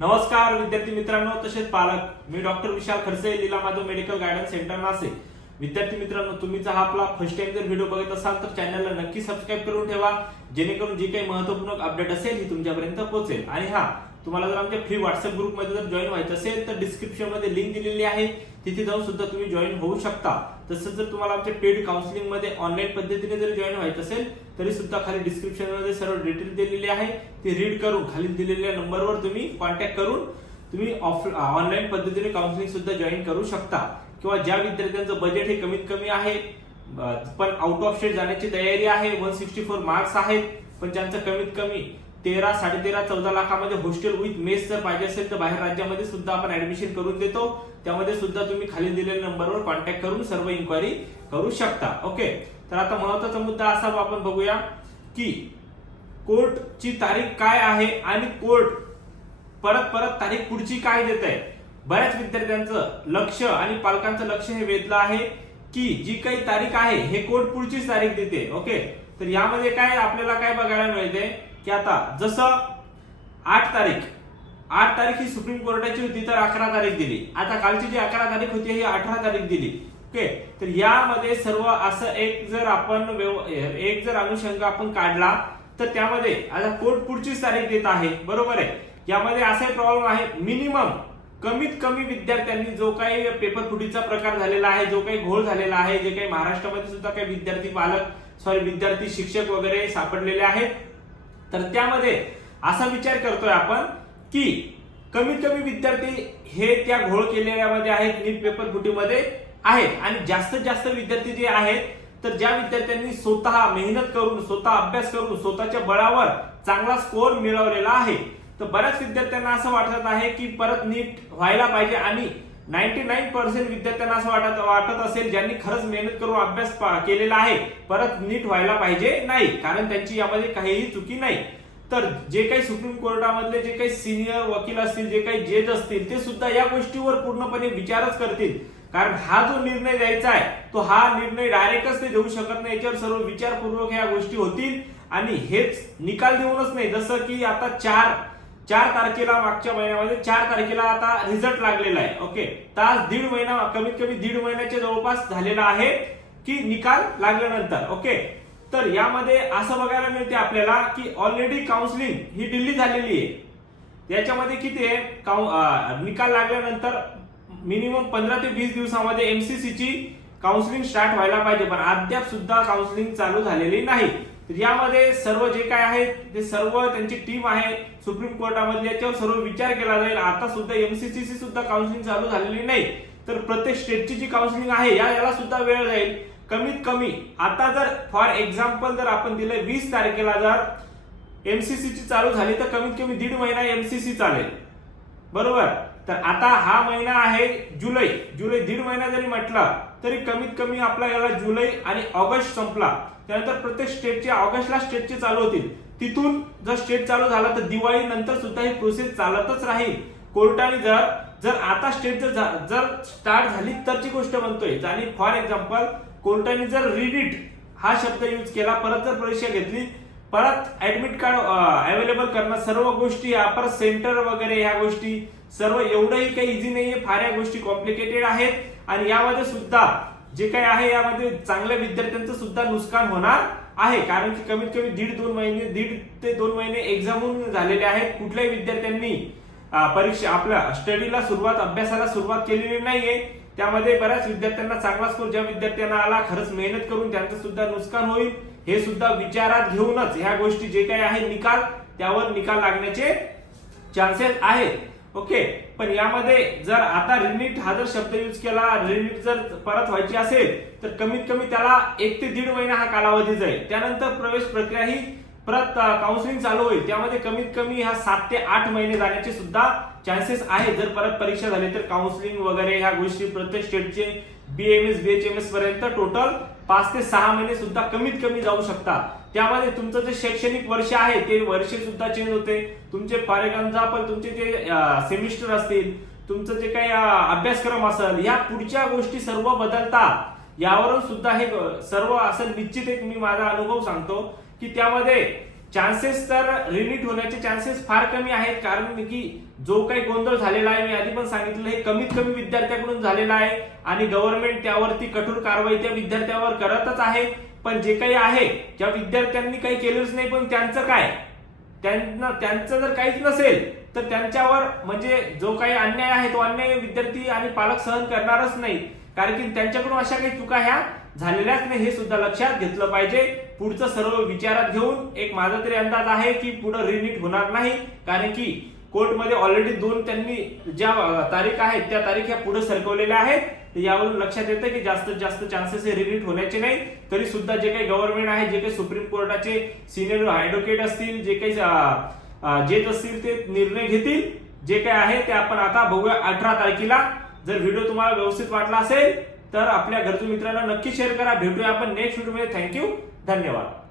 नमस्कार विद्यार्थी मित्रांनो. तसेच पालक मी doctor Vishal Khadse Leela Madhav medical guidance centre Nashik. विद्यार्थी मित्रांनो तुम्ही जर आपला फर्स्ट टाइम जर व्हिडिओ बघत असाल तर चॅनलला नक्की सबस्क्राईब करून ठेवा. जेणेकरून जी काही महत्त्वपूर्ण अपडेट असेल ही तुमच्यापर्यंत पोहोचेल. आणि हा तुम्हाला जर आमच्या फ्री व्हॉट्सअप ग्रुपमध्ये जर जॉईन व्हायचं असेल तर डिस्क्रिप्शनमध्ये लिंक दिलेली आहे. तिथे जाऊन सुद्धा तुम्ही जॉईन होऊ शकता. तसंच जर तुम्हाला आमच्या पेड काउन्सिलिंगमध्ये ऑनलाईन पद्धतीने जर जॉईन व्हायचं असेल तरी सुद्धा खाली डिस्क्रिप्शनमध्ये सर्व डिटेल दिलेली आहे. ती रीड करून खाली दिलेल्या नंबरवर तुम्ही कॉन्टॅक्ट करून तुम्ही ऑनलाईन पद्धतीने काउन्सिलिंग सुद्धा जॉईन करू शकता. किंवा ज्या विद्यार्थ्यांचं बजेट हे कमीत कमी आहे पण आउट ऑफ स्टेट जाण्याची तयारी आहे वन सिक्स्टी फोर मार्क्स आहेत पण ज्यांचं कमीत कमी तेरा साडेतेरा चौदा लाखामध्ये हॉस्टेल विथ मेस जर पाहिजे असेल तर बाहेर राज्यामध्ये सुद्धा आपण ऍडमिशन करून देतो. त्यामध्ये सुद्धा तुम्ही खाली दिलेल्या नंबरवर कॉन्टॅक्ट करून सर्व इन्क्वायरी करू शकता. ओके तर आता महत्त्वाचा मुद्दा असा आपण बघूया की कोर्टची तारीख काय आहे आणि कोर्ट परत परत तारीख पुढची काय देत आहे बऱ्याच विद्यार्थ्यांचं लक्ष आणि पालकांचं लक्ष हे वेधलं आहे की जी काही तारीख आहे हे कोर्ट पुढचीच तारीख देते. ओके तर यामध्ये काय आपल्याला काय बघायला मिळते की आता जसं आठ तारीख आठ तारीख ही सुप्रीम कोर्टाची होती तर अकरा तारीख दिली. आता कालची जी अकरा तारीख होती ही अठरा तारीख दिली. ओके तर यामध्ये सर्व असं एक जर आपण व्यव- एक जर अनुषंग आपण काढला तर त्यामध्ये आता कोर्ट पुढचीच तारीख देत आहे? बरोबर आहे? यामध्ये असाही प्रॉब्लेम आहे मिनिमम कमीत कमी विद्यार्थ्यांनी जो काही पेपर फुटीचा प्रकार झालेला आहे जो काही घोळ झालेला आहे जे काही महाराष्ट्रामध्ये सुद्धा काही विद्यार्थी पालक सॉरी विद्यार्थी शिक्षक वगैरे सापडलेले आहेत तर त्यामध्ये असा विचार करतोय आपण की कमीत कमी विद्यार्थी हे त्या घोळ केलेल्यामध्ये आहेत नीट पेपर फुटीमध्ये आहेत. आणि जास्तीत जास्त विद्यार्थी जे आहेत तर ज्या विद्यार्थ्यांनी स्वतः मेहनत करून स्वतः अभ्यास करून स्वतःच्या बळावर चांगला स्कोअर मिळवलेला आहे. तर बऱ्याच विद्यार्थ्यांना असं वाटत आहे की परत नीट व्हायला पाहिजे आणि नाईन्टी नाईन पर्सेंट विद्यार्थ्यांना असं वाटत वाटत असेल ज्यांनी खरंच मेहनत करून अभ्यास केलेला आहे परत नीट व्हायला पाहिजे नाही कारण त्यांची यामध्ये काहीही चुकी नाही. तर जे काही सुप्रीम कोर्टामधले जे काही सिनियर वकील असतील जे काही जज असतील ते सुद्धा या गोष्टीवर पूर्णपणे विचारच करतील. कारण हा जो निर्णय द्यायचा आहे तो हा निर्णय डायरेक्टच ते देऊ शकत नाही याच्यावर सर्व विचारपूर्वक ह्या गोष्टी होतील. आणि हेच निकाल देऊनच नाही जसं की आता चार चार तारखेला मागच्या महिन्यामध्ये चार तारखेला आता रिझल्ट लागलेला आहे. ओके तास दीड महिना कमीत कमी दीड महिन्याच्या जवळपास झालेला आहे की निकाल लागल्यानंतर. ओके तर यामध्ये असं बघायला मिळते आपल्याला की ऑलरेडी काउन्सिलिंग ही दिल्ली झालेली आहे. याच्यामध्ये किती आहे? निकाल लागल्यानंतर मिनिमम पंधरा ते वीस दिवसामध्ये एमसीसीची काउन्सिलिंग स्टार्ट व्हायला पाहिजे. पण अद्याप सुद्धा काउन्सिलिंग चालू झालेली नाही. तर यामध्ये सर्व जे काय आहे ते सर्व त्यांची टीम आहे. सुप्रीम कोर्टामध्ये याच्यावर सर्व विचार केला जाईल. आता सुद्धा एमसीसीसी सुद्धा काउन्सिलिंग चालू झालेली नाही. तर प्रत्येक स्टेटची जी काउन्सिलिंग आहे या याला सुद्धा वेळ जाईल. कमीत कमी आता जर फॉर एक्झाम्पल जर आपण दिलं वीस तारखेला जर एमसीसीची चालू झाली तर कमीत कमी दीड महिना एमसीसी चालेल. बरोबर? तर आता हा महिना आहे जुलै. जुलै दीड महिना जरी म्हटला तरी कमीत कमी आपला याला जुलै आणि ऑगस्ट संपला. त्यानंतर प्रत्येक स्टेटचे ऑगस्टला स्टेटचे चालू होतील. तिथून जर स्टेट चालू झाला तर दिवाळी नंतर सुद्धा ही प्रोसेस चालतच राहील. कोर्टाने जर जर आता स्टेट जर झा- जर स्टार्ट झाली तरची गोष्ट म्हणतोय. आणि फॉर एक्झाम्पल कोर्टाने जर रिडिट हा शब्द यूज केला परत जर परीक्षा घेतली परत ऍडमिट कार्ड अवेलेबल करणं सर्व गोष्टी परत सेंटर वगैरे ह्या गोष्टी सर्व एवढंही काही इझी नाहीये फार या गोष्टी कॉम्प्लिकेटेड आहेत. आणि यामध्ये सुद्धा जे काही आहे यामध्ये चांगल्या विद्यार्थ्यांचं सुद्धा नुकसान होणार आहे. कारण की कमीत कमी दीड दोन महिने दीड ते दोन महिने एक्झाम होऊन झालेले आहेत. कुठल्याही विद्यार्थ्यांनी परीक्षा आपल्या स्टडीला सुरुवात अभ्यासाला सुरुवात केलेली नाहीये. त्यामध्ये बऱ्याच विद्यार्थ्यांना चांगला स्कोर ज्या विद्यार्थ्यांना आला खरंच मेहनत करून त्यांचं सुद्धा नुकसान होईल. हे सुद्धा विचारात घेऊनच ह्या गोष्टी जे काही आहे निकाल त्यावर निकाल लागण्याचे चान्सेस आहेत. ओके पण यामध्ये जर आता रिनीट हा जर शब्द यूज केला रिनीट जर परत व्हायची असेल तर कमीत कमी त्याला एक ते दीड महिना हा कालावधी जाईल. त्यानंतर प्रवेश प्रक्रिया ही परत काउन्सिलिंग चालू होईल. त्यामध्ये कमीत कमी हा सात ते आठ महिने जाण्याचे सुद्धा चान्सेस आहेत. जर परत परीक्षा झाली तर काउन्सिलिंग वगैरे ह्या गोष्टी प्रत्येक स्टेटचे बीएमएस बीएचएमएस पर्यंत टोटल पाच ते सहा महिने सुद्धा कमीत कमी जाऊ शकतात. त्यामध्ये तुमचं जे शैक्षणिक वर्ष आहे ते वर्ष सुद्धा चेंज होते. तुमचे फॉर एक्झाम्पल तुमचे जे सेमिस्टर असतील तुमचं जे काही अभ्यासक्रम असेल या पुढच्या गोष्टी सर्व बदलतात. यावरून सुद्धा हे सर्व असं निश्चित एक मी माझा अनुभव सांगतो की त्यामध्ये चान्सेस तर रिलीट होण्याचे चान्सेस फार कमी आहेत. कारण की जो काही गोंधळ झालेला आहे मी आधी पण सांगितलं हे कमीत कमी विद्यार्थ्याकडून झालेला आहे आणि गव्हर्नमेंट त्यावरती कठोर कारवाई त्या विद्यार्थ्यावर करतच आहे. पण जे काही आहे ज्या विद्यार्थ्यांनी काही केलंच नाही पण त्यांचं काय? त्यांना त्यांचं जर काहीच नसेल तर त्यांच्यावर म्हणजे जो काही अन्याय आहे तो अन्याय विद्यार्थी आणि पालक सहन करणारच नाही. कारण की त्यांच्याकडून अशा काही चुका ह्या झालेल्याच नाही हे सुद्धा लक्षात घेतलं पाहिजे. पुढचं सर्व विचारात घेऊन एक माझा तरी अंदाज आहे की पुढे रिनीट होणार नाही. कारण की कोर्टमध्ये ऑलरेडी दोन त्यांनी ज्या तारीख आहेत त्या तारीख ह्या पुढे सरकवलेल्या आहेत. यावरून लक्षात येतं की जास्तीत जास्त चान्सेस हे रिनीट होण्याचे नाही. तरी सुद्धा जे काही गव्हर्नमेंट आहे जे काही सुप्रीम कोर्टाचे सिनियर ऍडव्होकेट असतील जे काही जे असतील ते निर्णय घेतील. जे काही आहे ते आपण आता बघूया अठरा तारखेला. जर व्हिडिओ तुम्हाला व्यवस्थित वाटला असेल तर आपल्या गरजू मित्रांना नक्की शेअर करा. भेटूया आपण नेक्स्ट व्हिडिओमध्ये थँक्यू धन्यवाद.